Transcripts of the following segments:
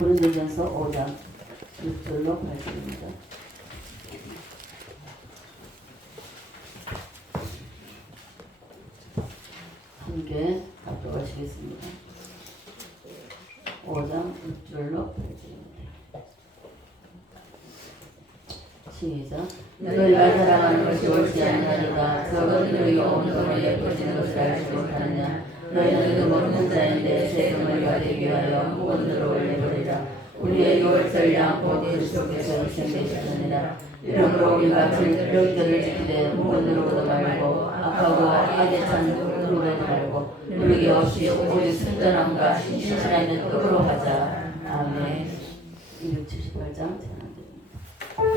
고린도전서 5장 6절로 8절입니다. 함께 합독하시겠습니다. 5장 6절로 8절입니다. 시작. 너희가 사랑하는 것이 옳지 아니하리까 적은 너희 온전히 예뻐지는 것을 알지 못하느냐. 너희는 그 모르는 자인데 세금을 받기 위하여 무언으로 올려버리라. 우리의 유월절 양복 그리스도께서 희생되셨느니라. 이러므로 우리가 명절을 지키되 무언으로 얻어 말고 악하고 악에 찬 누룩으로 말고 누룩이 없이 오직 순전함과 신실한 뜻으로 하자. 아멘. 278장 찬양드립니다.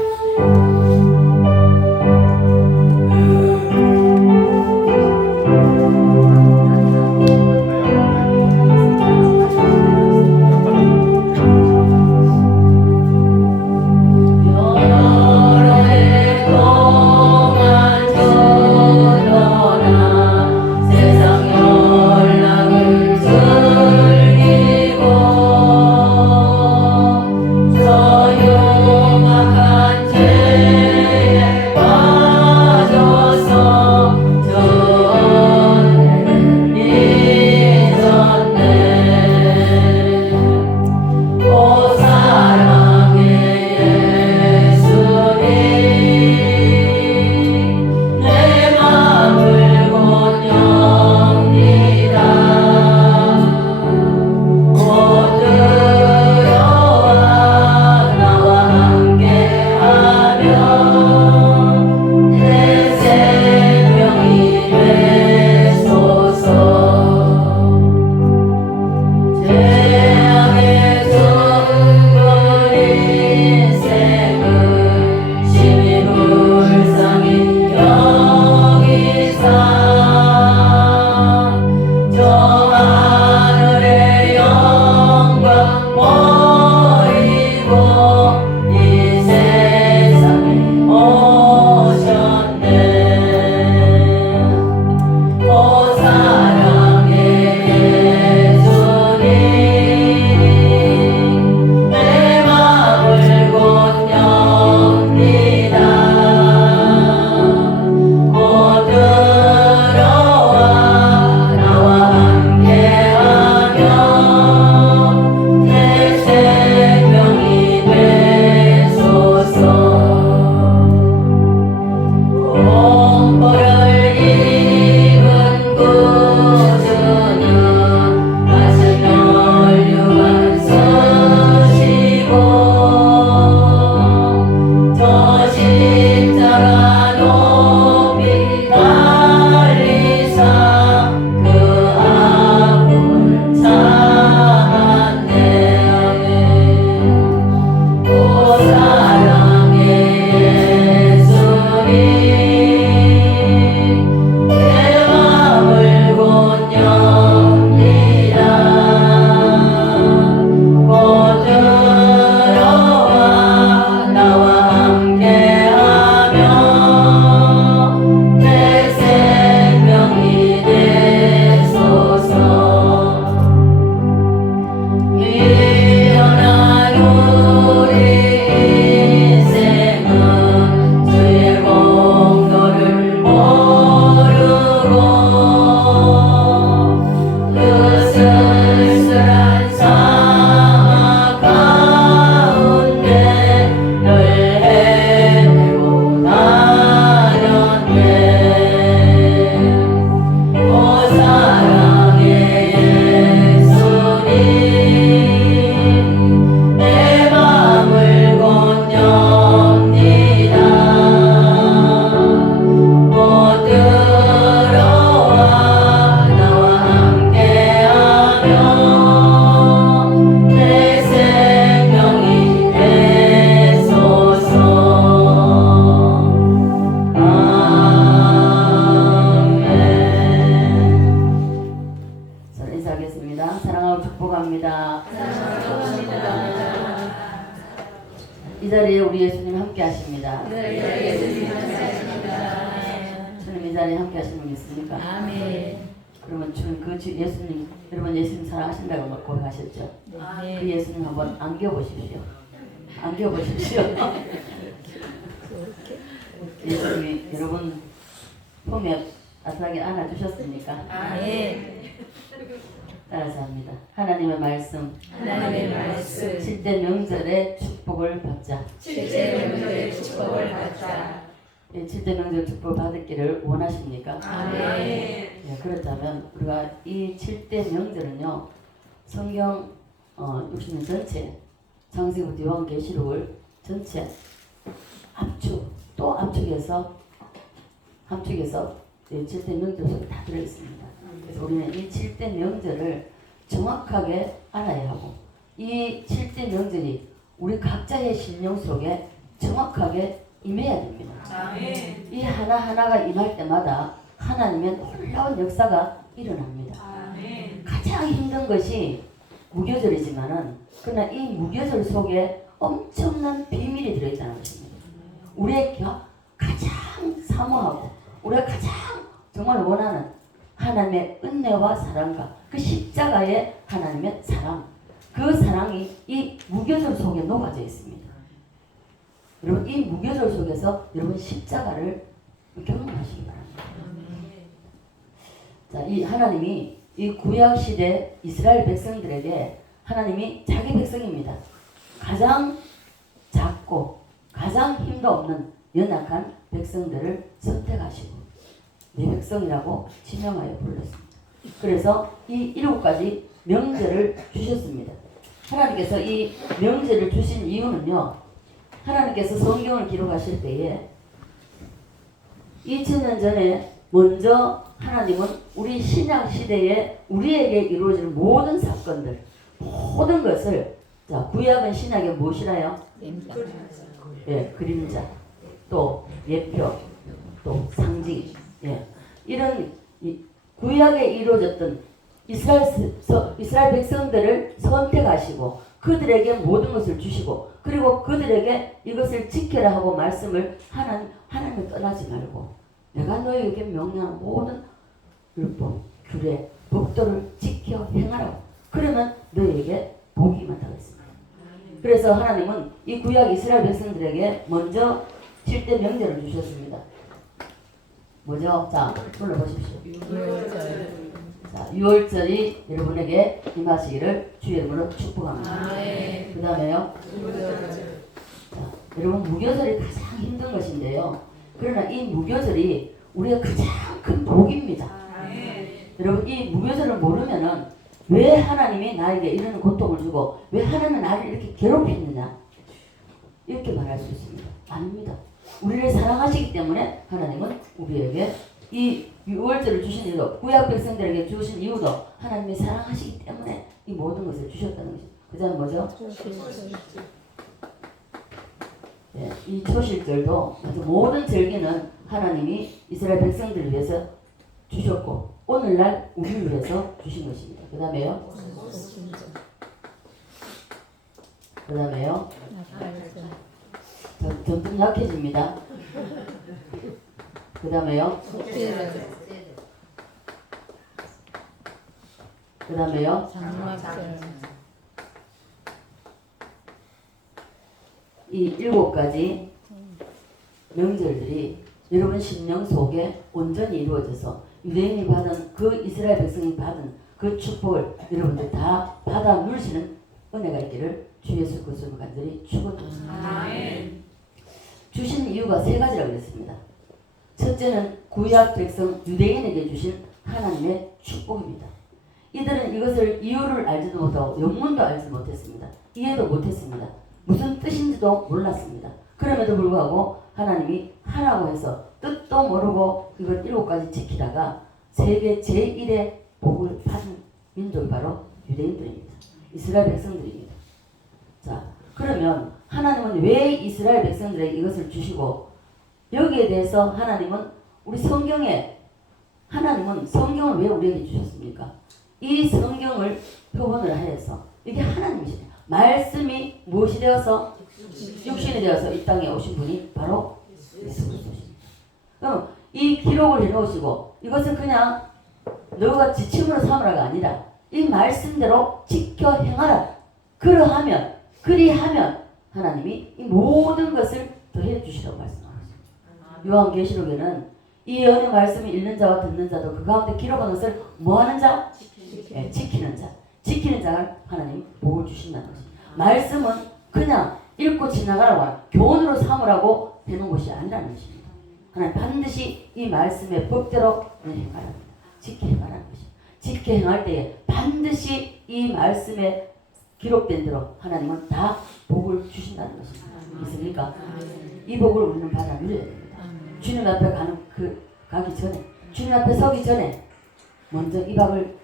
이 자리에 우리 예수님 함께 하십니다. 네, 예수님 함께 하십니다. 주님 이 자리에 함께 하시는 분 있습니까? 아멘. 그러면 예수님, 여러분 예수님 사랑하신다고 고백하셨죠? 그 예수님 한번 안겨보십시오. 안겨보십시오. 예수님이 여러분 품에 따뜻하게 안아주셨습니까? 따라서 합니다. 하나님의 말씀, 칠대 명절의 축복을 받자. 칠대 명절 축복을 받기를 원하십니까? 네, 그렇다면 우리가 이 7대 명절은요, 성경 60년 전체, 창세기부터 요한계시록을 전체 또 압축해서 7대 명절 속에 다 들어있습니다. 그래서 우리는 이 7대 명절을 정확하게 알아야 하고, 이 7대 명절이 우리 각자의 심령 속에 정확하게 임해야 됩니다. 이 하나하나가 임할 때마다 하나님의 놀라운 역사가 일어납니다. 가장 힘든 것이 무교절이지만은, 그러나 이 무교절 속에 엄청난 비밀이 들어있다는 것입니다. 우리의 가장 사모하고 우리가 가장 정말 원하는 하나님의 은혜와 사랑과 그 십자가의 하나님의 사랑, 그 사랑이 이 무교절 속에 녹아져 있습니다. 여러분 이 무교절 속에서 여러분 십자가를 경험하시기 바랍니다. 자, 이 하나님이 이 구약 시대 이스라엘 백성들에게 하나님이 자기 백성입니다. 가장 작고 가장 힘도 없는 연약한 백성들을 선택하시고 내 백성이라고 지명하여 불렀습니다. 그래서 이 7가지 명절을 주셨습니다. 하나님께서 이 명절을 주신 이유는요, 하나님께서 성경을 기록하실 때에 2000년 전에 먼저 하나님은 우리 신약 시대에 우리에게 이루어질 모든 사건들, 모든 것을, 자, 구약은 신약에 무엇이라요? 예, 그림자, 또 예표, 또 상징, 예, 이런 구약에 이루어졌던 이스라엘 백성들을 선택하시고 그들에게 모든 것을 주시고, 그리고 그들에게 이것을 지켜라 하고 말씀을 하나님을 떠나지 말고 내가 너희에게 명령한 모든 율법, 규례, 법도를 지켜 행하라고. 그러면 너희에게 복이 임한다고 했습니다. 그래서 하나님은 이 구약 이스라엘 백성들에게 먼저 7대 명절을 주셨습니다. 뭐죠? 자, 불러보십시오. 6월절. 자, 6월절이 여러분에게 임하시기를 주의 이름으로 축복합니다. 그 다음에요. 자, 여러분 무교절이 가장 힘든 것인데요. 그러나 이 무교절이 우리가 가장 큰 복입니다. 여러분 이 무교절을 모르면은 왜 하나님이 나에게 이런 고통을 주고 왜 하나님은 나를 이렇게 괴롭히느냐 이렇게 말할 수 있습니다. 아닙니다. 우리를 사랑하시기 때문에 하나님은 우리에게 이 6월절을 주신 이유도, 구약 백성들에게 주신 이유도 하나님이 사랑하시기 때문에 이 모든 것을 주셨다는 것이죠. 그 다음 뭐죠? 네, 이 초실절도 모든 절기는 하나님이 이스라엘 백성들을 위해서 주셨고 오늘날 우리를 위해서 주신 것입니다. 그 다음에요. 그 다음에요. 점점 약해집니다. 그 다음에요. 그 다음에요. 이 7가지 명절들이 여러분 심령 속에 온전히 이루어져서 유대인이 받은 그 이스라엘 백성이 받은 그 축복을 여러분들 다 받아 누리시는 은혜가 있기를 주 예수 그리스도로 간절히 축원합니다. 주신 이유가 3가지라고 했습니다. 첫째는 구약 백성 유대인에게 주신 하나님의 축복입니다. 이들은 이것을 이유를 알지도 못하고 영문도 알지 못했습니다. 이해도 못했습니다. 무슨 뜻인지도 몰랐습니다. 그럼에도 불구하고 하나님이 하라고 해서 뜻도 모르고 이걸 7가지 지키다가 세계 제1의 복을 받은 민족이 바로 유대인들입니다. 이스라엘 백성들입니다. 자, 그러면 하나님은 왜 이스라엘 백성들에게 이것을 주시고 여기에 대해서 하나님은 우리 성경에 하나님은 성경을 왜 우리에게 주셨습니까? 이 성경을 표본을 하여서 이게 하나님이시네요. 말씀이 무엇이 되어서 육신이 되어서 이 땅에 오신 분이 바로 예수 그리스도십니다. 그럼 이 기록을 해놓으시고 이것을 그냥 너가 지침으로 삼으라가 아니라 이 말씀대로 지켜 행하라. 그리하면 하나님이 이 모든 것을 더해 주시라고 말씀하셨습니다. 요한계시록에는 이 은혜 말씀을 읽는 자와 듣는 자도 그 가운데 기록한 것을 뭐하는 자? 지키는 자. 지키는 자가 하나님 복을 주신다는 것입니다. 말씀은 그냥 읽고 지나가라고 교훈으로 삼으라고 되는 것이 아니라는 것입니다. 하나님 반드시 이 말씀의 법대로 행하라. 지켜 행하라는 것입니다. 지켜 행할 때에 반드시 이 말씀에 기록된 대로 하나님은 다 복을 주신다는 것입니다. 믿습니까? 이 복을 우리는 받아 누려야 됩니다. 주님 앞에 가기 전에, 주님 앞에 서기 전에 먼저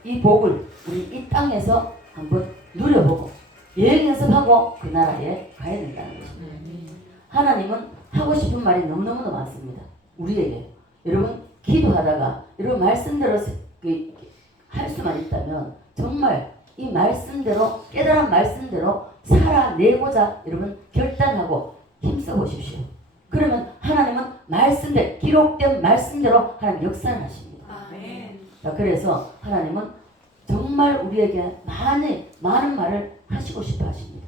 이 복을 우리 이 땅에서 한번 누려보고 여행 연습하고 그 나라에 가야 된다는 것입니다. 하나님은 하고 싶은 말이 너무너무 많습니다. 우리에게. 여러분 기도하다가 여러분 말씀대로 할 수만 있다면 정말 이 말씀대로 깨달은 말씀대로 살아내고자 여러분 결단하고 힘써 보십시오. 그러면 하나님은 말씀대로 기록된 말씀대로 하나님 역사를 하십니다. 자, 그래서 하나님은 정말 우리에게 많은 말을 하시고 싶어 하십니다.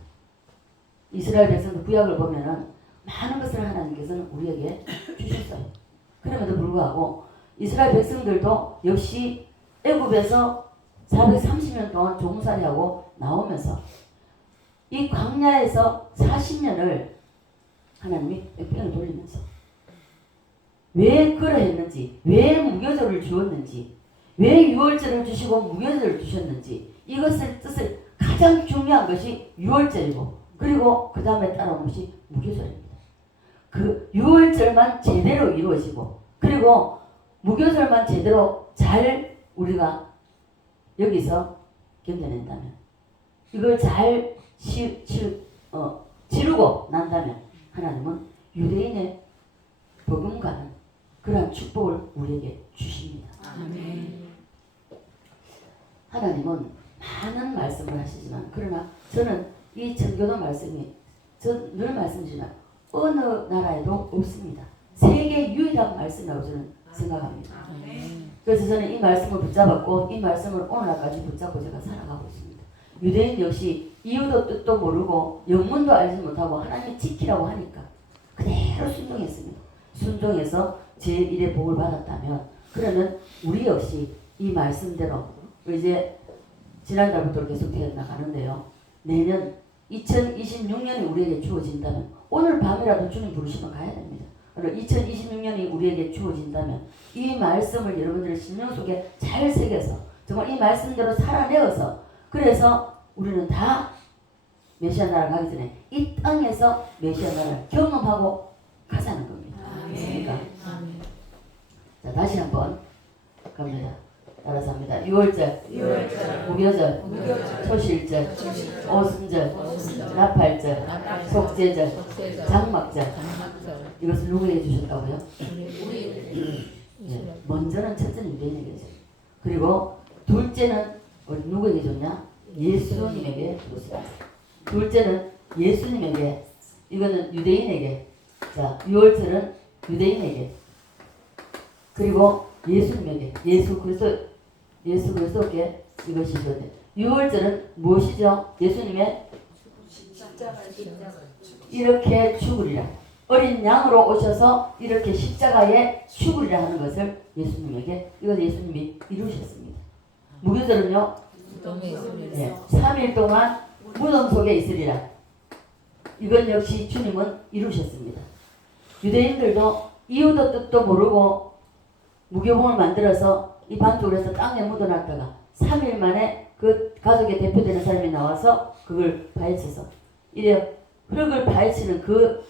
이스라엘 백성들 구약을 보면은 많은 것을 하나님께서는 우리에게 주셨어요. 그럼에도 불구하고 이스라엘 백성들도 역시 애굽에서 430년 동안 종살이하고 나오면서 이 광야에서 40년을 하나님이 뺑뺑을 돌리면서 왜 그러했는지, 왜 무교절을 주었는지, 왜 유월절을 주시고 무교절을 주셨는지 이것을 뜻을 가장 중요한 것이 유월절이고 그리고 그 다음에 따라오는 것이 무교절입니다. 그 유월절만 제대로 이루어지고 그리고 무교절만 제대로 잘 우리가 여기서 견뎌낸다면 이걸 잘 지르고 난다면 하나님은 유대인의 버금가는 그러한 축복을 우리에게 주십니다. 아멘. 하나님은 많은 말씀을 하시지만 그러나 저는 이 전교도 말씀이 전 늘 말씀드리지만 어느 나라에도 없습니다. 세계 유일한 말씀이라고 저는 생각합니다. 그래서 저는 이 말씀을 붙잡았고 이 말씀을 오늘날까지 붙잡고 제가 살아가고 있습니다. 유대인 역시 이유도 뜻도 모르고 영문도 알지 못하고 하나님이 지키라고 하니까 그대로 순종했습니다. 순종해서 제1의 복을 받았다면 그러면 우리 역시 이 말씀대로 이제 지난달부터 계속 되어 나가는데요. 내년 2026년이 우리에게 주어진다면 오늘 밤이라도 주님 부르시면 가야 됩니다. 2026년이 우리에게 주어진다면 이 말씀을 여러분들의 심령 속에 잘 새겨서 정말 이 말씀대로 살아내어서 그래서 우리는 다 메시아 나라 가기 전에 이 땅에서 메시아 나라를 경험하고 가자는 겁니다. 맞습니까? 자, 다시 한번 갑니다. 따라서 합니다. 유월절, 무교절, 초실절, 오순절, 나팔절, 속죄절, 장막절. 이것을 누구에게 주셨다고요? 네. 먼저는 첫째는 유대인에게죠. 그리고 둘째는 누구에게 줬냐? 예수님에게 줬습니다. 둘째는 예수님에게, 이거는 유대인에게. 자, 유월절은 유대인에게. 그리고 예수님에게, 예수 그리스도께 이것이 주어진. 유월절은 무엇이죠? 예수님의 이렇게 죽으리라. 어린 양으로 오셔서 이렇게 십자가에 죽으리라 하는 것을 예수님에게 이것을 예수님이 이루셨습니다. 무교절은요, 3일 동안 무덤 속에 있으리라. 이건 역시 주님은 이루셨습니다. 유대인들도 이유도 뜻도 모르고 무교봉을 만들어서 이 반쪽으로 해서 땅에 묻어놨다가 3일 만에 그 가족의 대표되는 사람이 나와서 그걸 파헤쳐서 이래 흙을 파헤치는 그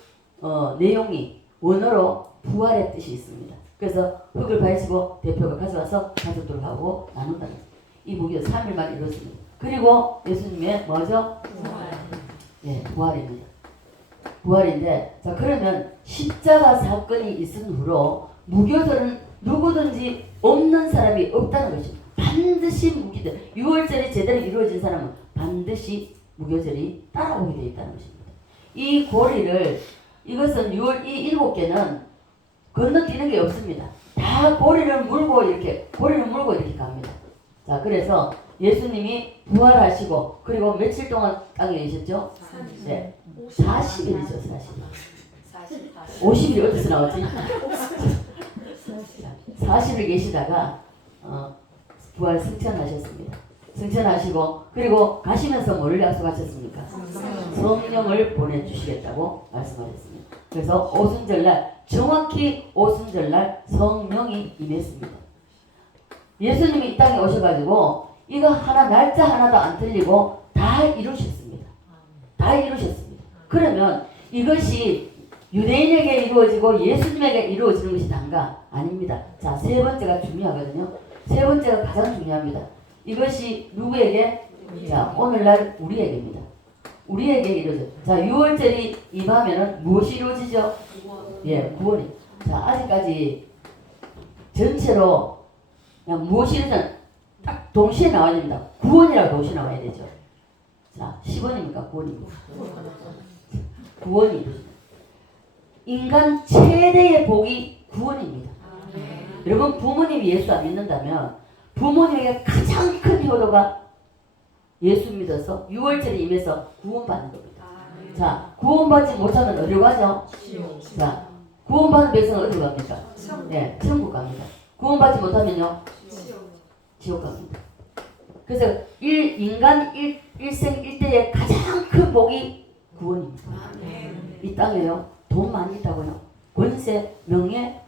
내용이 원어로 부활의 뜻이 있습니다. 그래서 흙을 파헤치고 대표가 가져와서 가족들을 하고 나눈다는 이 무교절 3일 만에 이루어집니다. 그리고 예수님의 뭐죠? 부활. 네, 부활입니다. 부활인데, 자, 그러면 십자가 사건이 있은 후로 무교절은 누구든지 없는 사람이 없다는 것입니다. 반드시 무교절, 6월절이 제대로 이루어진 사람은 반드시 무교절이 따라오게 되어 있다는 것입니다. 이 고리를, 이것은 6월 이 7개는 건너뛰는 게 없습니다. 다 고리를 물고 이렇게 갑니다. 자, 그래서 예수님이 부활하시고 그리고 며칠 동안 땅에 계셨죠? 네. 40일이죠, 40일. 50일이 어디서 나왔지? 40일 계시다가 부활 승천하셨습니다. 승천하시고 그리고 가시면서 뭐를 약속하셨습니까? 성령을 보내주시겠다고 말씀하셨습니다. 그래서 오순절날 정확히 오순절날 성령이 임했습니다. 예수님이 이 땅에 오셔가지고 이거 하나 날짜 하나도 안 틀리고 다 이루셨습니다. 다 이루셨습니다. 그러면 이것이 유대인에게 이루어지고 예수님에게 이루어지는 것이 단가? 아닙니다. 자, 세 번째가 중요하거든요. 세 번째가 가장 중요합니다. 이것이 누구에게? 자, 오늘날 우리에게입니다. 우리에게 이루어져. 자, 6월절이 임하면은 무엇이 이루어지죠? 예, 구원이. 자, 아직까지 전체로 그냥 무엇이 이루어져 딱 동시에 나와야 됩니다. 구원이라고 동시에 나와야 되죠. 자, 10원입니까? 구원입니까? 구원이 이루어집니다. 인간 최대의 복이 구원입니다. 여러분, 부모님이 예수 안 믿는다면 부모님에게 가장 큰 효도가 예수 믿어서 6월절에 임해서 구원받는 겁니다. 자, 구원받지 못하면 어디로 가죠? 자, 구원받은 백성은 어디로 갑니까? 네, 천국 갑니다. 구원받지 못하면요? 지옥 갑니다. 그래서 인간 일생 일대의 가장 큰 복이 구원입니다. 이 땅에요, 돈 많이 있다고요, 권세, 명예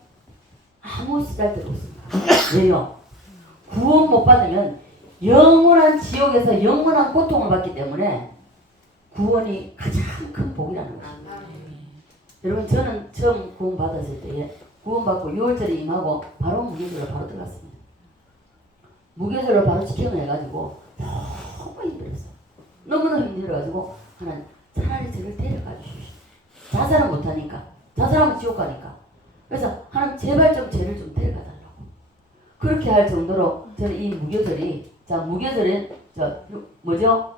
아무 쓰잘데가 없습니다. 왜요? 구원 못 받으면 영원한 지옥에서 영원한 고통을 받기 때문에 구원이 가장 큰 복이라는 것입니다. 여러분, 저는 처음 구원 받았을 때에 구원받고 6월절에 임하고 바로 무교절로 바로 들어갔습니다. 무교절로 바로 직행을 해가지고 너무 힘들었어요. 너무너무 힘들어가지고 하나님, 차라리 저를 데려가 주십시오. 자살은 못하니까, 자살하면 지옥 가니까. 그래서 하나님, 제발 좀 저를 좀 데려가 달라고. 그렇게 할 정도로 저는 이 무교절이, 자, 무교절은 뭐죠?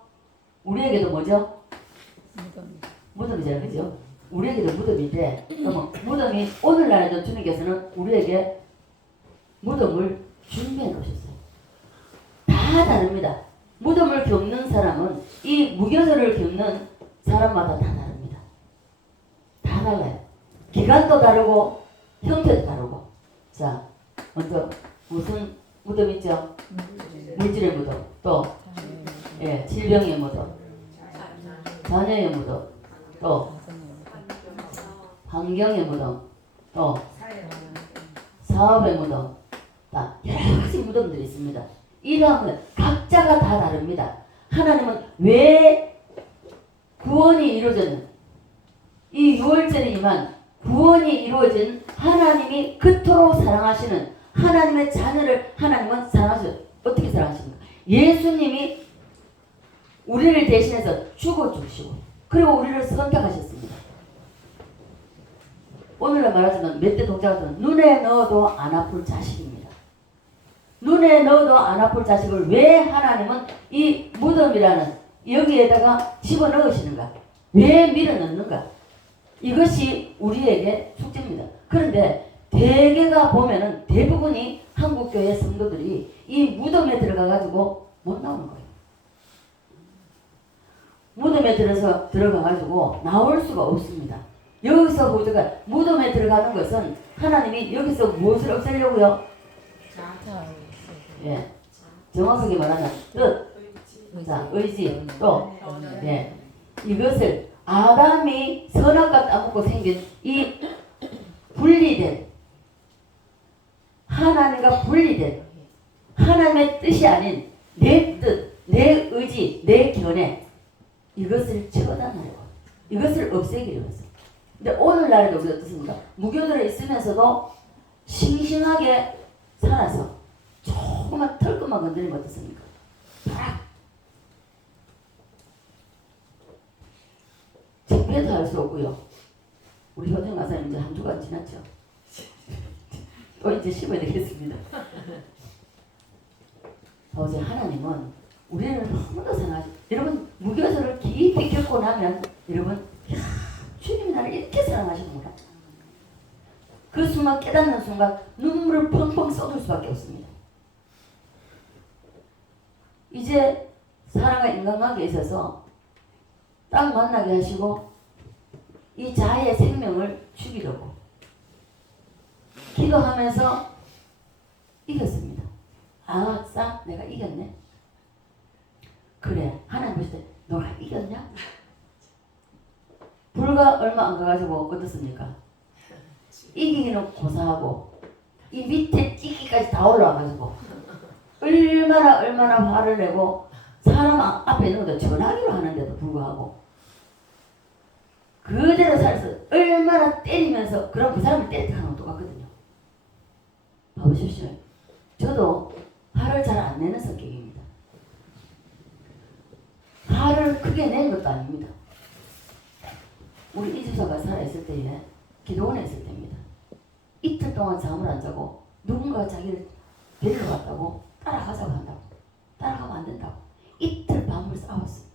우리에게도 뭐죠? 무덤이잖아요, 그죠? 우리에게도 무덤인데, 그러면 무덤이 오늘날에도 주님께서는 우리에게 무덤을 준비해 놓으셨어요. 다 다릅니다. 무덤을 겪는 사람은 이 무교절을 겪는 사람마다 다 다릅니다. 다 달라요. 기간도 다르고 형태도 다르고. 자, 먼저 무슨 무덤 있죠? 물질의 무덤, 또 예, 질병의 무덤, 자녀의 무덤, 또 환경의 무덤, 또 사업의 무덤, 다 여러 가지 무덤들이 있습니다. 이러한 각자가 다 다릅니다. 하나님은 왜 구원이 이루어졌는 이 6월절이지만 구원이 이루어진 하나님이 그토록 사랑하시는 하나님의 자녀를 하나님은 사랑하시죠. 어떻게 사랑하십니까? 예수님이 우리를 대신해서 죽어주시고 그리고 우리를 선택하셨습니다. 오늘날 말하자면 몇 대 동작은 눈에 넣어도 안 아플 자식입니다. 눈에 넣어도 안 아플 자식을 왜 하나님은 이 무덤이라는 여기에다가 집어넣으시는가? 왜 밀어넣는가? 이것이 우리에게 숙제입니다. 그런데 대개가 보면은 대부분이 한국교회 성도들이 이 무덤에 들어가가지고 못 나오는 거예요. 무덤에 들어가가지고 나올 수가 없습니다. 여기서 우리가 무덤에 들어가는 것은 하나님이 여기서 무엇을 없애려고요? 예, 정확하게 말하면 뜻, 자, 의지, 또 예, 이것을 아담이 선악과 따먹고 생긴 이 분리된 하나님과 분리된 하나님의 뜻이 아닌 내 뜻, 내 의지, 내 견해 이것을 처단하려고 이것을 없애기로 했어요. 근데 오늘날에도 우리가 어떻습니까? 무교들에 있으면서도 싱싱하게 살아서 조그만 털끝만 건드리면 어떻습니까? 창피해도 할 수 없고요. 우리 현정 마사님 이제 한 주간 지났죠. 또 이제 씹어야 되겠습니다. 어제 하나님은 우리를 너무도 사랑하시. 여러분 무교절을 깊이 겪고 나면 여러분, 야, 주님이 나를 이렇게 사랑하시는구나. 그 순간 깨닫는 순간 눈물을 펑펑 쏟을 수밖에 없습니다. 이제 사람과 인간관계에 있어서 딱 만나게 하시고 이 자의 생명을 죽이려고 기도하면서 이겼습니다. 아싸, 내가 이겼네. 그래, 하나님 보실 때 너가 이겼냐? 불과 얼마 안 가가지고 어떻습니까? 이기기는 고사하고 이 밑에 찌기까지 다 올라와가지고 얼마나 화를 내고 사람 앞에 있는 것도 전화기로 하는데도 불구하고 그대로 살아서 얼마나 때리면서 그럼 그 사람을 때리는 건 똑같거든요. 봐보십시오. 저도 화를 잘 안 내는 성격입니다. 화를 크게 낸 것도 아닙니다. 우리 이주사가 살아있을 때에 기도원에 있을 때입니다. 이틀 동안 잠을 안 자고 누군가 자기를 데리러 갔다고 따라가자고 한다고. 따라가면 안 된다고. 이틀 밤을 싸웠어요.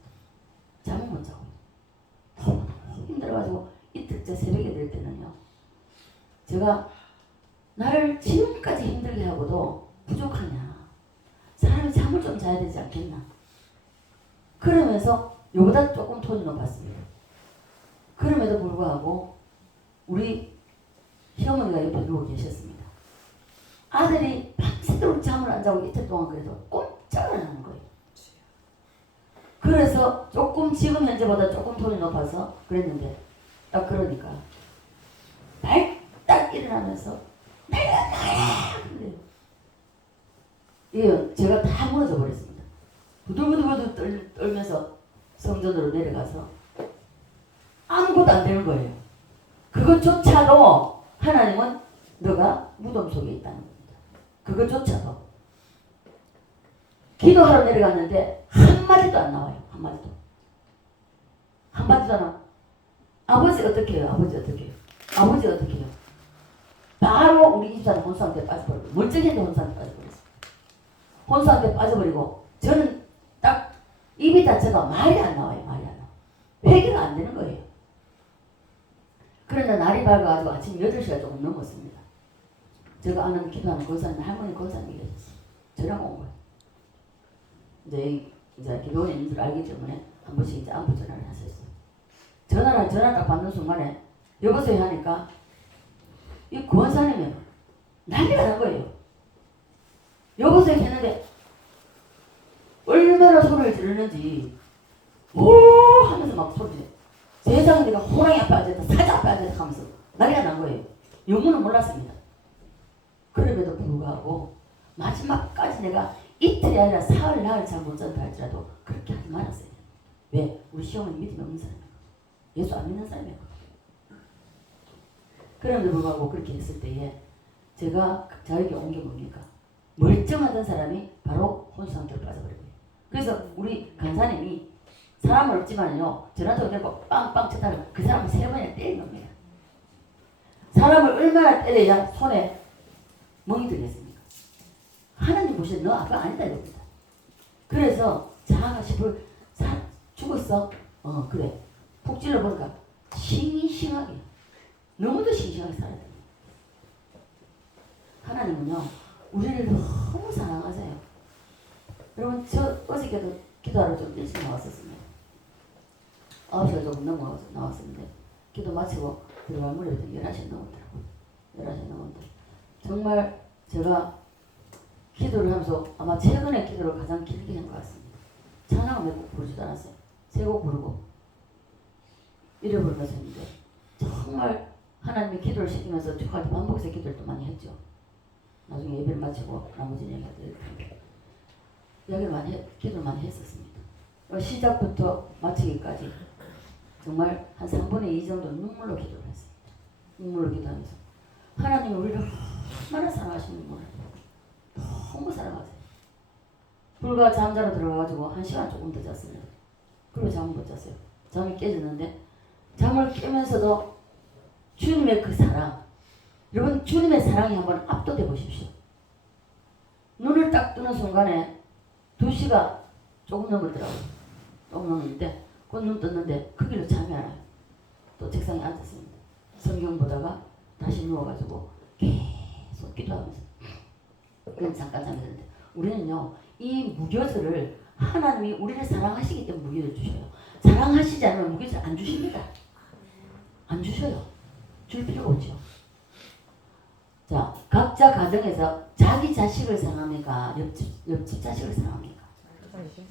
잠을 못 자고. 너무 힘들어가지고 이틀째 새벽에 될 때는요. 제가 나를 지금까지 힘들게 하고도 부족하냐. 사람이 잠을 좀 자야 되지 않겠나. 그러면서 요보다 조금 톤이 높았습니다. 그럼에도 불구하고 우리 시어머니가 옆에 누워 계셨습니다. 아들이 밤새도록 잠을 안 자고 이틀 동안 그래도 꼼짝을 안 하는 거예요. 그래서 조금 지금 현재보다 조금 톤이 높아서 그랬는데 딱 그러니까 발딱 일어나면서 내가 나야! 이게 제가 다 무너져 버렸습니다. 부들부들 떨면서 성전으로 내려가서 아무것도 안 되는 거예요. 그것조차도 하나님은 너가 무덤 속에 있다는 겁니다. 그것조차도 기도하러 내려갔는데 한마디도 안 나와요. 한마디도 안 나와. 아버지 어떻게 해요? 아버지 어떻게 해요? 아버지 어떻게 해요? 바로 우리 집사는 혼수한테 빠져버리고 멀쩡했는데 혼수한테 빠져버렸어요. 혼수한테 빠져버리고 저는 딱 입이 자체가 말이 안 나와요. 말이 안 나와. 회개가 안 되는 거예요. 그런데 날이 밝아가지고 아침 8시가 조금 넘었습니다. 제가 아는 기도하는 권사님, 할머니 권사님이 계셨어요. 전화가 온 거예요. 이제 기도원에 있는 줄 알기 때문에 한 번씩 이제 안부 전화를 하셨어요. 전화 딱 받는 순간에 여보세요 하니까 이 권사님이 난리가 난 거예요. 여보세요 했는데 얼마나 소리를 지르는지 오 하면서 막 소리 지르. 세상에 내가 호랑이 앞에 앉았다 사자 앞에 앉았다 하면서 난리가 난 거예요. 영문은 몰랐습니다. 그럼에도 불구하고 마지막까지 내가 이틀이 아니라 사흘 나흘 잘 못 잔다 할지라도 그렇게 하지 말았어요. 왜? 우리 시어머니 믿음이 없는 사람이고 예수 안 믿는 사람이고 그럼에도 불구하고 그렇게 했을 때에 제가 저에게 온 게 뭡니까? 멀쩡하던 사람이 바로 혼수 상태로 빠져버리고요. 그래서 우리 간사님이 사람은 없지만요 전화도 되고 빵빵 쳐다보면 그 사람을 3번이나 때린 겁니다. 사람을 얼마나 때려야 손에 멍이 들겠습니까? 하나님 보시면 너 아빠 아니다 이겁니다. 그래서 자아가 싶을 죽었어? 그래. 푹 찔러보니까 싱싱하게 너무도 싱싱하게 살아야 됩니다. 하나님은요 우리를 너무 사랑하세요. 여러분 저 어저께도 기도하러 좀 일찍 나왔었습니다. 9시가 조금 넘어가서 나왔었는데 기도 마치고 들어갈 무렵에 11시에 넘었더라고요. 11시에 넘었는데 정말 제가 기도를 하면서 아마 최근에 기도를 가장 길게 한 것 같습니다. 찬양을 몇 곡 부르지도 않았어요. 3곡 부르고 이래 부르면서 했는데 정말 하나님이 기도를 시키면서 저한테 반복해서 기도를 또 많이 했죠. 나중에 예배를 마치고 나머지는 얘기할 텐데 이야기를 기도를 많이 했었습니다. 시작부터 마치기까지 정말 한 3분의 2 정도 눈물로 기도를 했습니다. 눈물로 기도하면서 하나님이 우리를 얼마나 사랑하시는 거예요. 너무 사랑하세요. 불과 잠자러 들어가가지고 1시간 조금 더 잤습니다. 그리고 잠을 못 잤어요. 잠이 깨졌는데 잠을 깨면서도 주님의 그 사랑 여러분 주님의 사랑이 한번 압도돼 보십시오. 눈을 딱 뜨는 순간에 2시가 조금 넘었더라고요. 조금 넘었는데 그 눈 떴는데 그 길로 잠이 안 와요. 또 책상에 앉았습니다. 성경 보다가 다시 누워가지고 계속 기도하면서 그냥 잠깐 잠이 드는데 우리는요 이 무교절을 하나님이 우리를 사랑하시기 때문에 무기를 주셔요. 사랑하시지 않으면 무기를 안 주십니다. 안 주셔요. 줄 필요가 없죠. 자, 각자 가정에서 자기 자식을 사랑합니까? 옆집 자식을 사랑합니까?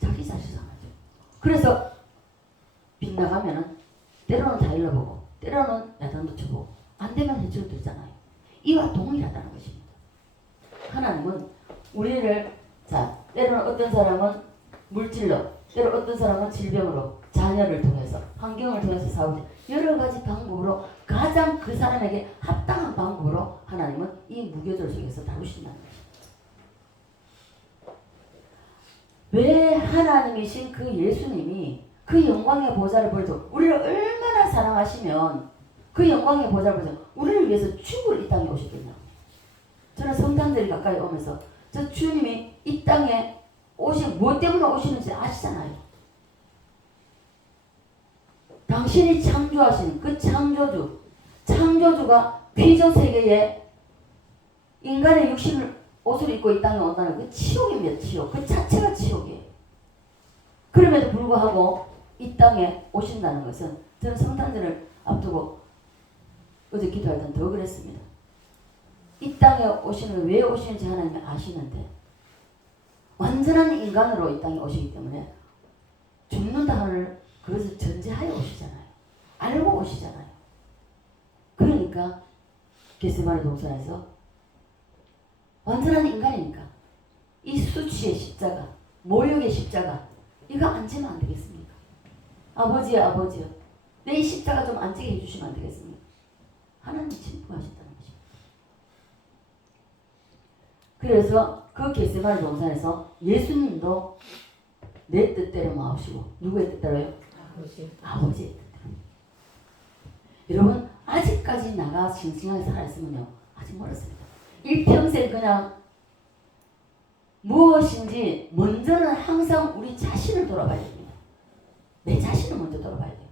자기 자식 사랑하죠. 그래서 빗나가면은 때로는 다 일러보고 때로는 야단도 쳐보고 안 되면 해치고 들잖아요. 이와 동일하다는 것입니다. 하나님은 우리를 자 때로는 어떤 사람은 물질로 때로 어떤 사람은 질병으로 자녀를 통해서 환경을 통해서 싸우지 여러 가지 방법으로 가장 그 사람에게 합당한 방법으로 하나님은 이 무교절 속에서 다루신다는 것입니다. 왜 하나님이신 그 예수님이 그 영광의 보좌를 보여서 우리를 얼마나 사랑하시면 그 영광의 보좌를 보여서 우리를 위해서 죽을 이 땅에 오셨겠냐. 저는 성탄절이 가까이 오면서 저 주님이 이 땅에 무엇 때문에 오시는지 아시잖아요. 당신이 창조하신 그 창조주가 피조 세계에 인간의 육신을 옷을 입고 이 땅에 온다는 그 치욕입니다. 치욕. 그 자체가 치욕이에요. 그럼에도 불구하고 이 땅에 오신다는 것은 저는 성탄절을 앞두고 어제 기도할 때는 더 그랬습니다. 이 땅에 오시는 왜 오시는지 하나님이 아시는데 완전한 인간으로 이 땅에 오시기 때문에 죽는다 하늘 그것을 전제하여 오시잖아요. 알고 오시잖아요. 그러니까 겟세마네 동산에서 완전한 인간이니까 이 수치의 십자가, 모욕의 십자가 이거 안 지면 안 되겠습니까? 아버지여 내 이 십자가 좀 안 지게 해주시면 안 되겠습니까? 하나님 진부하셨다는 것입니다. 그래서 그 겟세마네 동산에서 예수님도 내 뜻대로 마옵시고 누구의 뜻대로요? 아버지의 뜻대로. 여러분 아직까지 나가 싱싱하게 살아있으면요 아직 멀었습니다. 일평생 그냥 무엇인지 먼저는 항상 우리 자신을 돌아봐야 됩니다. 내 자신을 먼저 돌아봐야 돼요.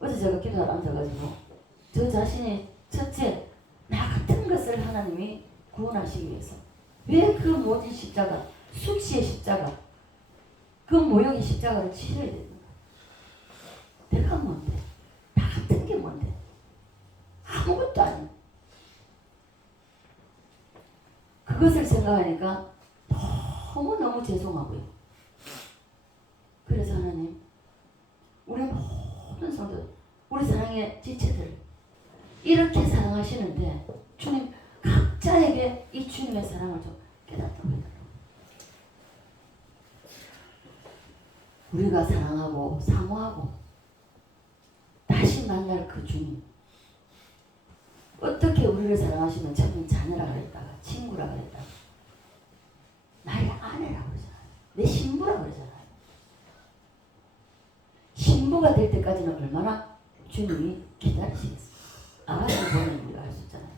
어제 제가 기도하러 앉아가지고 저 자신이 첫째 나 같은 것을 하나님이 구원하시기 위해서 왜 그 모진 십자가 수치의 십자가 그 모욕의 십자가를 치러야 되는가? 내가 뭔데? 나 같은 게 뭔데? 아무것도 아니야. 그것을 생각하니까 너무너무 죄송하고요. 그래서 하나님 우리 모든 성도 우리 사랑의 지체들 이렇게 사랑하시는데 주님 각자에게 이 주님의 사랑을 좀 깨닫도록 해달라고. 우리가 사랑하고 사모하고 다시 만날 그 주님 어떻게 우리를 사랑하시면 처음엔 자녀라 그랬다가 친구라 그랬다가 나의 아내라 그러잖아요. 내 신부라 그러잖아요. 신부가 될 때까지는 얼마나 주님이 기다리시겠어요. 아가씨를 보면 우리가 알 수 있잖아요.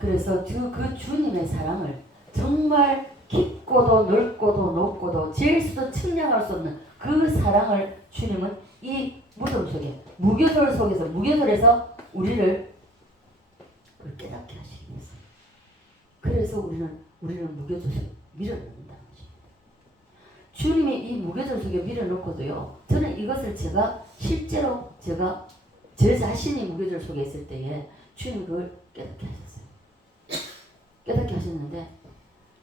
그래서 그 주님의 사랑을 정말 깊고도 넓고도 높고도 제일수도 측량할 수 없는 그 사랑을 주님은 이 무덤 속에 무교절 속에서 무교절에서 우리를 깨닫게 하시기 위해서 그래서 우리는 무교절 속에 밀어넣는다는 것입니다. 주님이 이 무교절 속에 밀어넣고도요 저는 이것을 제가 실제로 제가 제 자신이 무교절 속에 있을 때에 주님 그걸 깨닫게 하셨어요. 깨닫게 하셨는데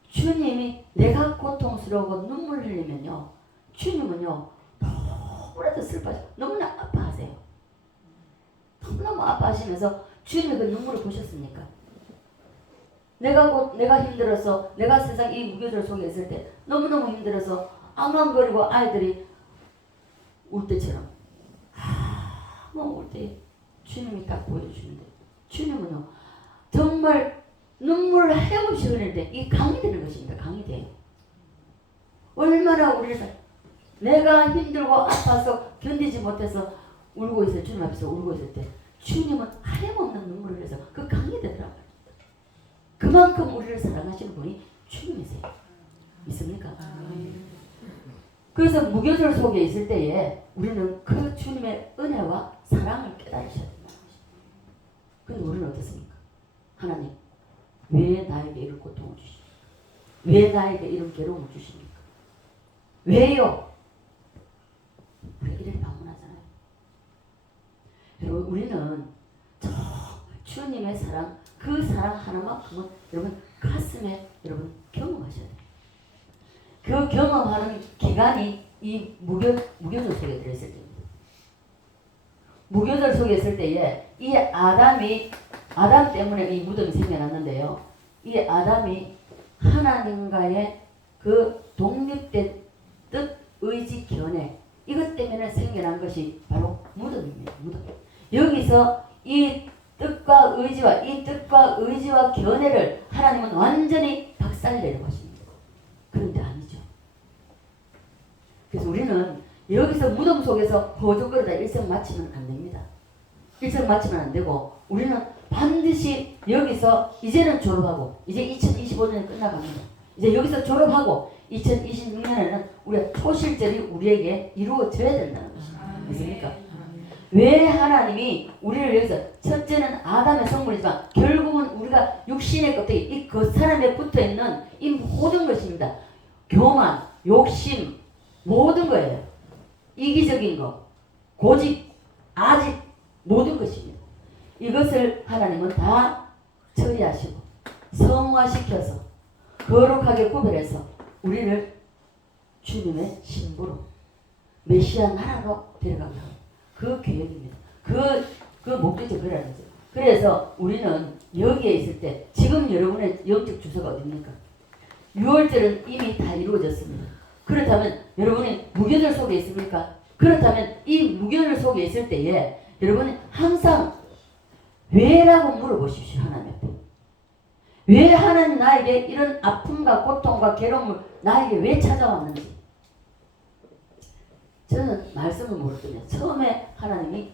주님이 내가 고통스러우고 눈물 흘리면요 주님은요 너무나도 슬퍼하시고 너무나 아파하세요. 너무너무 아파하시면서 주님이 그 눈물을 보셨습니까? 내가 힘들어서 내가 세상 이 무교절 속에 있을 때 너무너무 힘들어서 앙앙거리고 아이들이 울 때처럼 울 때 주님이 딱 보여주시는데 주님은요 정말 눈물 하염없이 흘릴 때 이 강이 되는 것입니다. 강이 돼요. 얼마나 우리를 내가 힘들고 아파서 견디지 못해서 울고 있을 주님 앞에서 울고 있을 때 주님은 하염없는 눈물을 흘려서 그 강이 되더라고요. 그만큼 우리를 사랑하시는 분이 주님이세요. 믿습니까? 그래서 무교절 속에 있을 때에 우리는 그 주님의 은혜와 사랑을 깨달으셔야 된다는 것입니다. 그런데 우리는 어떻습니까? 하나님 왜 나에게 이런 고통을 주시죠? 왜 나에게 이런 괴로움을 주십니까? 왜요? 우리가 이렇게 방문하잖아요. 여러분 우리는 저 주님의 사랑, 그 사랑 하나만큼은 여러분 가슴에 여러분 경험하셔야 돼요. 그 경험하는 기간이 이 무교절 속에 들어있을 때입니다. 무교절 속에 있을 때에 이 아담 때문에 이 무덤이 생겨났는데요. 이 아담이 하나님과의 그 독립된 뜻, 의지, 견해 이것 때문에 생겨난 것이 바로 무덤입니다. 무덤. 여기서 이 뜻과 의지와 견해를 하나님은 완전히 박살내려고 하십니다. 그런데 아니죠. 그래서 우리는 여기서 무덤 속에서 허죽거리다 일생 마치면 안 됩니다. 일생 마치면 안 되고 우리는 반드시 여기서 이제는 졸업하고 이제 2025년이 끝나갑니다. 이제 여기서 졸업하고 2026년에는 우리가 초실절이 우리에게 이루어져야 된다는 것입니다. 믿습니까? 왜 하나님이 우리를 여기서 첫째는 아담의 성분이지만 결국은 우리가 육신의 껍데기 이 겉사람에 붙어있는 이 모든 것입니다. 교만, 욕심 모든 거예요. 이기적인 거, 고집, 아집 모든 것입니다. 이것을 하나님은 다 처리하시고 성화시켜서 거룩하게 구별해서 우리를 주님의 신부로 메시아 나라로 데려간다. 그 계획입니다. 그 목적이 그라는 거죠. 그래서 우리는 여기에 있을 때 지금 여러분의 영적 주소가 어디입니까? 6월절은 이미 다 이루어졌습니다. 그렇다면 여러분이 무교절 속에 있습니까? 그렇다면 이 무교절 속에 있을 때에 여러분이 항상 왜라고 물어보십시오. 하나님 앞에. 왜 하나님 나에게 이런 아픔과 고통과 괴로움을 나에게 왜 찾아왔는지. 저는 말씀을 모르거든요. 처음에 하나님이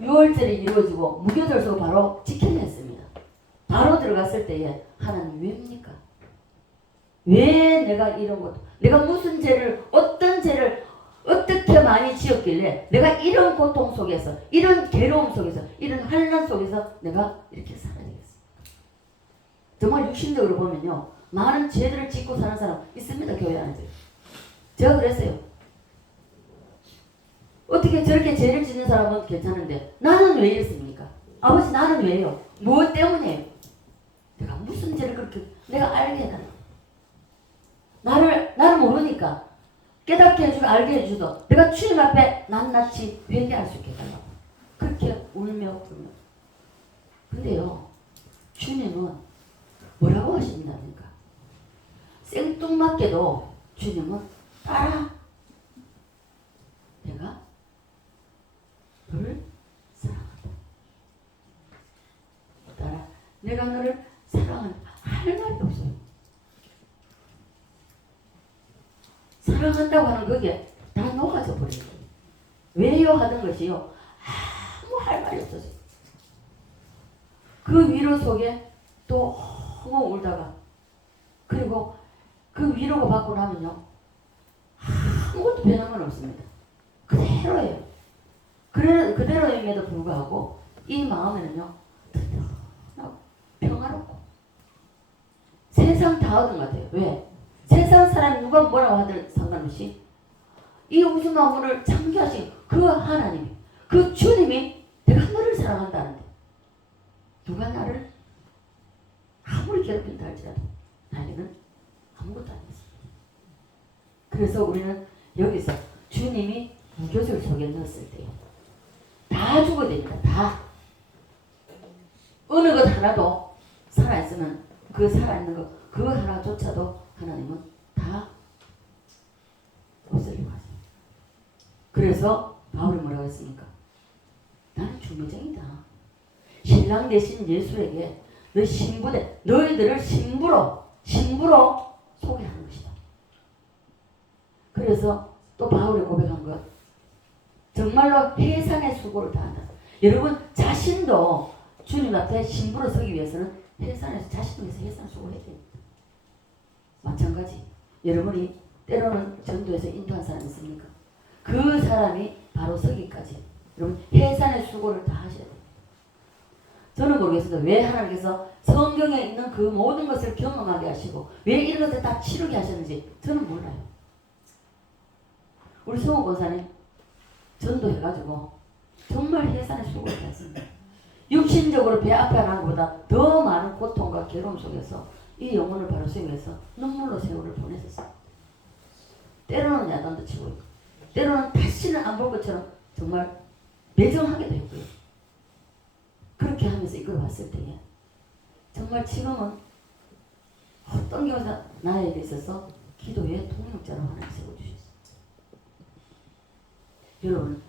6월절이 이루어지고 무교절 속 바로 지켜냈습니다. 바로 들어갔을 때에 하나님 왜입니까? 왜 내가 이런 것, 내가 무슨 죄를, 어떤 죄를 어떻게 많이 지었길래 내가 이런 고통 속에서, 이런 괴로움 속에서, 이런 환난 속에서 내가 이렇게 살아야 되겠습니까? 정말 육신적으로 보면요, 많은 죄들을 짓고 사는 사람 있습니다. 교회 안에서. 제가 그랬어요. 어떻게 저렇게 죄를 짓는 사람은 괜찮은데 나는 왜 이랬습니까? 아버지 나는 왜요? 무엇 때문이에요? 내가 무슨 죄를 그렇게 내가 알게 해달라. 나를 모르니까 깨닫게 해주고 알게 해주도 내가 주님 앞에 낱낱이 회개할 수 있게 해달라고. 그렇게 울며 부르며. 근데요, 주님은 뭐라고 하신답니까? 생뚱맞게도 주님은 따라. 내가 너를 사랑한다. 따라. 내가 너를 사랑한다. 할 말이 없어요. 사랑한다고 하는 그게 다 녹아져 버린 거예요. 왜요 하던 것이요. 아무 할 말이 없었어요. 그 위로 속에 또 엉엉 울다가 그리고 그 위로가 받고 나면요. 아무것도 변한 건 없습니다. 그대로예요. 그대로임에도 불구하고 이 마음에는요. 든든하고 평화롭고 세상 다 얻은 것 같아요. 왜? 세상 사람이 누가 뭐라고 하든 상관없이 이 우주 만물을 창조하신 그 하나님이, 그 주님이 내가 너를 사랑한다는데 누가 나를 아무리 괴롭힌다 할지라도 나에게는 아무것도 아니었습니다. 그래서 우리는 여기서 주님이 무교절 속에 넣었을 때요. 다 죽어야 됩니다. 다. 어느 것 하나도 살아있으면 그 살아있는 것, 그 하나조차도 하나님은 다 없애려고 하세요. 그래서 바울이 뭐라고 했습니까? 나는 중매쟁이다. 신랑 대신 예수에게 너 신부대, 너희들을 신부로 소개하는 것이다. 그래서 또 바울이 고백한 것, 정말로 해산의 수고를 다한다. 여러분 자신도 주님 앞에 신부로 서기 위해서는 해산에서 자신을 위해서 해산의 수고를 해야 됩니다. 마찬가지 여러분이 때로는 전도에서 인도한 사람 있습니까? 그 사람이 바로 서기까지 여러분 해산의 수고를 다 하셔야 됩니다. 저는 모르겠습니다. 왜 하나님께서 성경에 있는 그 모든 것을 경험하게 하시고 왜 이런 것을 다 치르게 하셨는지 저는 몰라요. 우리 성우 권사님 전도해가지고 정말 해산의 수고를 했습니다. 육신적으로 배 앞에 나는 것보다 더 많은 고통과 괴로움 속에서 이 영혼을 바로 세우기 위해서 눈물로 세월을 보냈었어요. 때로는 야단도 치고 있고 때로는 다시는 안 볼 것처럼 정말 매정하게도 했고요. 그렇게 하면서 이끌어왔을 때에 정말 지금은 어떤 경우서 나에게 있어서 기도의 동력자로 하나님 세워주셨어요. 여러분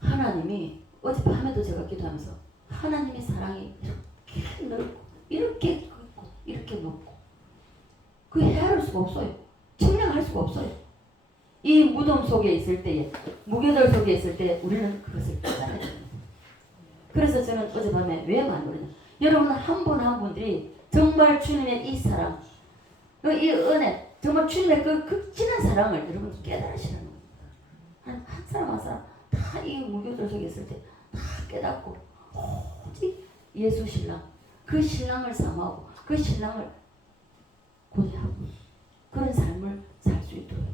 하나님이 어젯밤에도 제가 기도하면서 하나님의 사랑이 이렇게 넓고 이렇게 깊고 이렇게 높고 그 헤아릴 수가 없어요. 측량할 수가 없어요. 이 무덤 속에 있을 때에 무교절 속에 있을 때 우리는 그것을 깨달아야 됩니다. 그래서 저는 어젯밤에 왜 만들었냐 여러분 한 분 한 분들이 정말 주님의 이 사랑 이 은혜 정말 주님의 그 극진한 사랑을 여러분 깨달으시는 겁니다. 한 사람 한 사람 다 이 무교절 속에 있을 때 다 깨닫고 오직 예수 신랑 그 신랑을 삼하고 그 신랑을 고대하고 그런 삶을 살 수 있도록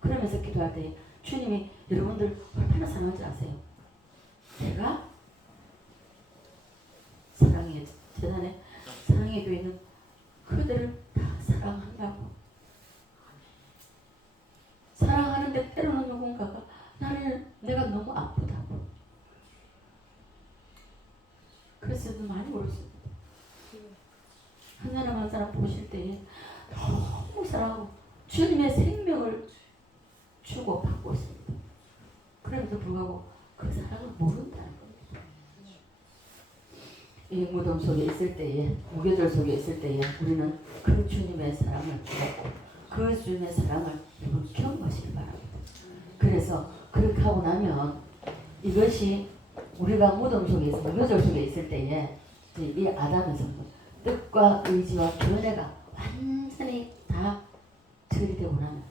그러면서 기도할 때 주님이 여러분들 얼마나 사랑하는지 아세요? 내가 사랑의 재단에 사랑의 교회는 그들을 다 사랑한다고 사랑하는데 때로는 누군가가 내가 너무 아프다고 그래서 많이 울었습니다. 한 사람 한 사람 보실 때에 너무 사랑하고 주님의 생명을 주고 받고 있습니다. 그럼에도 불구하고 그 사랑을 모른다는 겁니다. 이 무덤 속에 있을 때에 무교절 속에 있을 때에 우리는 그 주님의 사랑을 받고 그 주님의 사랑을 경험하시기 바랍니다. 그래서 그렇게 하고 나면 이것이 우리가 무덤 속에 있어 무교절 속에 있을 때에 이 아담의 성품 뜻과 의지와 견해가 완전히 다 처리되고 나면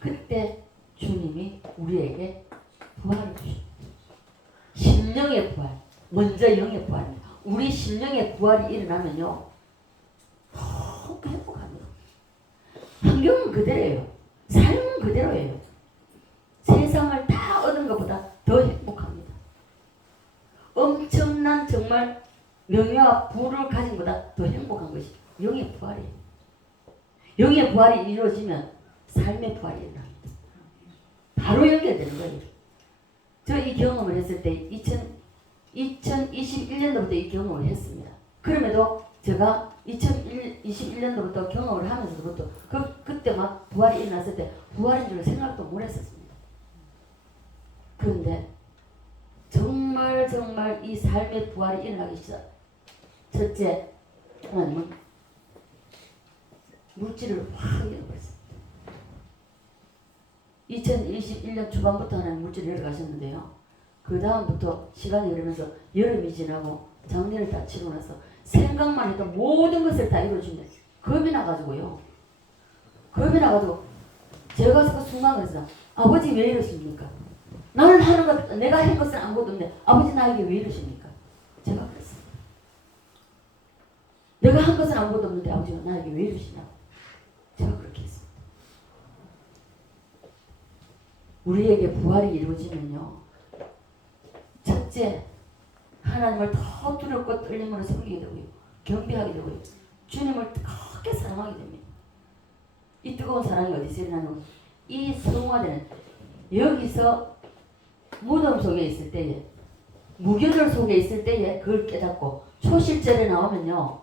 그때 주님이 우리에게 부활을 주십니다. 심령의 부활, 먼저 영의 부활입니다. 우리 심령의 부활이 일어나면요 너무 행복합니다. 환경은 그대로예요. 삶은 그대로예요. 세상을 다 얻은 것보다 더 행복합니다. 엄청난 정말 명예와 부를 가진 것보다 더 행복한 것이 영의 부활이에요. 영의 부활이 이루어지면 삶의 부활이 일어납니다. 바로 연결되는 거예요. 저 이 경험을 했을 때 2021년도부터 이 경험을 했습니다. 그럼에도 제가 2021년도부터 경험을 하면서부터 그때 막 부활이 일어났을 때 부활인 줄 생각도 못 했었습니다. 그런데 정말 이 삶의 부활이 일어나기 시작. 첫째, 하나님은 물질을 확 잃어버렸습니다. 2021년 초반부터 하나님 물질을 잃어가셨는데요. 그 다음부터 시간이 흐르면서 여름이 지나고 작년을 다 치고 나서 생각만 해도 모든 것을 다 이루어주는데 겁이 나가지고요. 겁이 나가지고 제가 그 순간을 해서 아버지 왜 이러십니까? 나는 하는 것, 내가 한 것은 아무것도 없는데 아버지 나에게 왜 이러십니까? 제가 그랬습니다. 내가 한 것은 아무것도 없는데 아버지가 나에게 왜 이러시냐고. 제가 그렇게 했습니다. 우리에게 부활이 이루어지면요. 첫째, 하나님을 더 두렵고 떨림으로 섬기게 되고요. 경배하게 되고요. 주님을 크게 사랑하게 됩니다. 이 뜨거운 사랑이 어디서 일어나는 이 성화되는 여기서 무덤 속에 있을 때에 무교절 속에 있을 때에 그걸 깨닫고 초실절에 나오면요.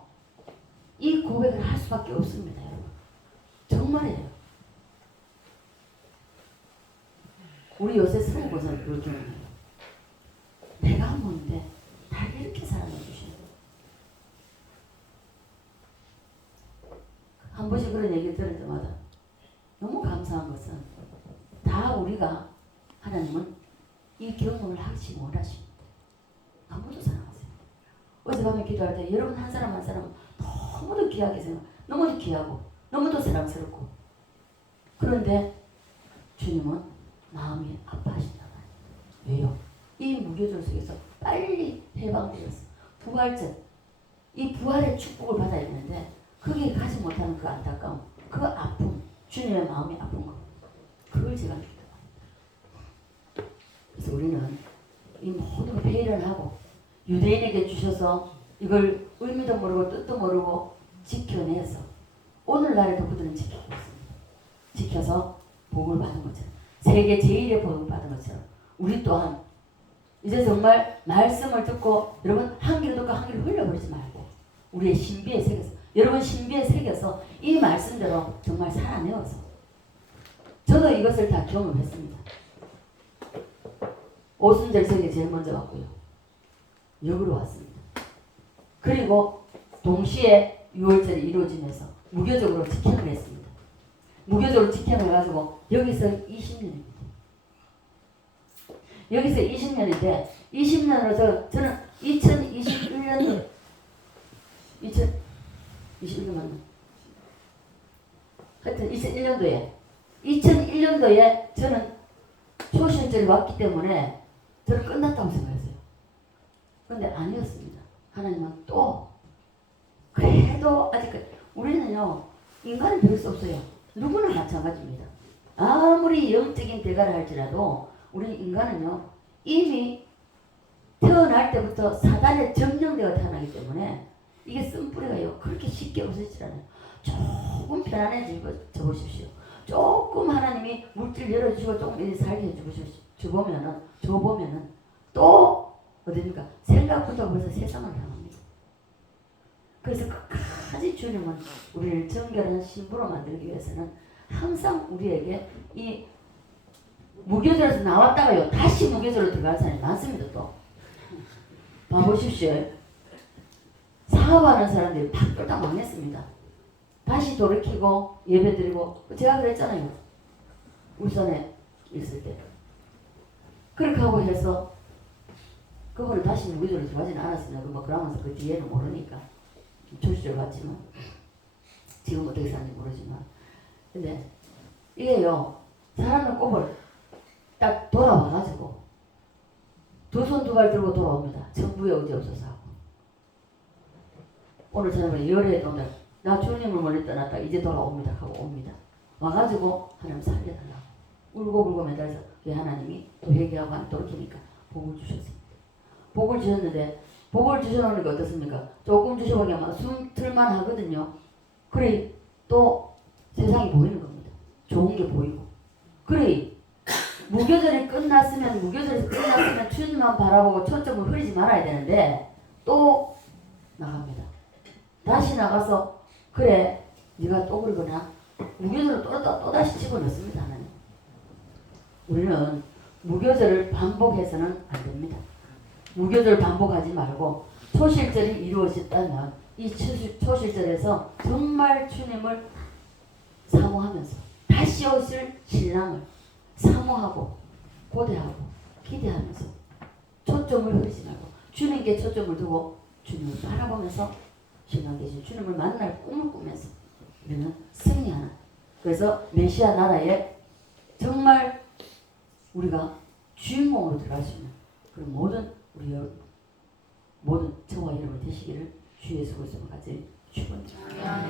이 고백을 할 수밖에 없습니다. 여러분. 정말이에요. 우리 요새 성우고사는 그걸 경험해요. 내가 뭔데 나를 이렇게 사랑해 주시는 한 번씩 그런 얘기 들을 때마다 너무 감사한 것은 다 우리가 하나님은 이 경험을 하지 못하십니다. 아무도 사랑하세요. 어젯밤에 기도할 때 여러분 한 사람 한 사람 너무도 귀하게 생각, 너무도 귀하고 너무도 사랑스럽고 그런데 주님은 마음이 아파하신단 말이에요. 왜요? 이 무교절 속에서 빨리 해방되었어. 부활절, 이 부활의 축복을 받아야 되는데 거기에 가지 못하는 그 안타까움, 그 아픔, 주님의 마음이 아픈 거, 그걸 제가 느끼다. 그래서 우리는 이 모든 회의를 하고 유대인에게 주셔서 이걸 의미도 모르고 뜻도 모르고 지켜내서 오늘날에도 그들은 지키고 있습니다. 지켜서 복을 받은 것처럼, 세계 제1의 복을 받은 것처럼 우리 또한 이제 정말 말씀을 듣고, 여러분 한 귀로 듣고 한 귀로 흘려버리지 말고 우리의 신비에 새겨서, 여러분 신비에 새겨서 이 말씀대로 정말 살아내어서, 저도 이것을 다 경험했습니다. 오순절석에 제일 먼저 왔고요. 역으로 왔습니다. 그리고 동시에 6월절이 이루어지면서 무교적으로 직행을 했습니다. 무교적으로 직행을 가지고 여기서 20년입니다. 여기서 20년인데 20년으로 저는 2021년도 2021년 맞나? 하여튼 2001년도에 저는 초신절이 왔기 때문에 저는 끝났다고 생각했어요. 그런데 아니었습니다. 하나님은 또 그래도 아직까지 우리는요 인간은 별 수 없어요. 누구나 마찬가지입니다. 아무리 영적인 대가를 할지라도 우리 인간은요 이미 태어날 때부터 사단의 점령되어 태어나기 때문에 이게 쓴뿌리가요 그렇게 쉽게 없어지지 않아요. 조금 편안해져 보십시오. 조금 하나님이 물질 열어주시고 조금 이렇게 살게 줘보면은 또 어딥니까? 생각부터 벌써 세상을 향합니다. 그래서 끝까지 주님은 우리를 정결한 신부로 만들기 위해서는 항상 우리에게 이 무교절에서 나왔다가요 다시 무교절로 들어가는 사람이 많습니다. 또 봐보십시오. 사업하는 사람들이 팍 다 망했습니다. 다시 돌이키고 예배드리고, 제가 그랬잖아요. 울산에 있을 때 그렇게 하고 해서 그분은 다시 무교절로 들어가지는 않았습니다. 뭐 그러면서 그 뒤에는 모르니까 조시절 같지만 지금 어떻게 사는지 모르지만, 근데 이게요 사람의 꼽을 딱 돌아와가지고 두 손 두 발 들고 돌아옵니다. 정부에 의지 없어서 하고. 오늘 저녁에 열흘에 오늘 나 주님을 멀리 떠났다 이제 돌아옵니다 하고 옵니다. 와가지고 하나님 살려달라고 울고 매달려서 왜 하나님이 또 회개하고 안 돌이키니까 복을 주셨습니다. 복을 주셨는데 복을 주셔놓으니까 어떻습니까? 조금 주셔보면 숨틀만 하거든요. 그래 또 세상이 보이는 겁니다. 좋은 게 보이고. 그래 무교절이 끝났으면 주님만 바라보고 초점을 흐리지 말아야 되는데 또 나갑니다. 다시 나가서 그래 네가 또 그러거나 무교절을 또 다시 집어넣습니다. 하나님. 우리는 무교절을 반복해서는 안 됩니다. 무교절 반복하지 말고 초실절이 이루어졌다면 이 초실절에서 정말 주님을 사모하면서 다시 오실 신랑을 사모하고 고대하고 기대하면서 초점을 흐리지 말고 주님께 초점을 두고 주님을 바라보면서 신랑 대신 주님을 만날 꿈을 꾸면서 우리는 승리하는, 그래서 메시아 나라에 정말 우리가 주인공으로 들어갈 수 있는 그런 모든 저와 여러분 되시기를 주 예수 그리스도로 같이 축원드립니다.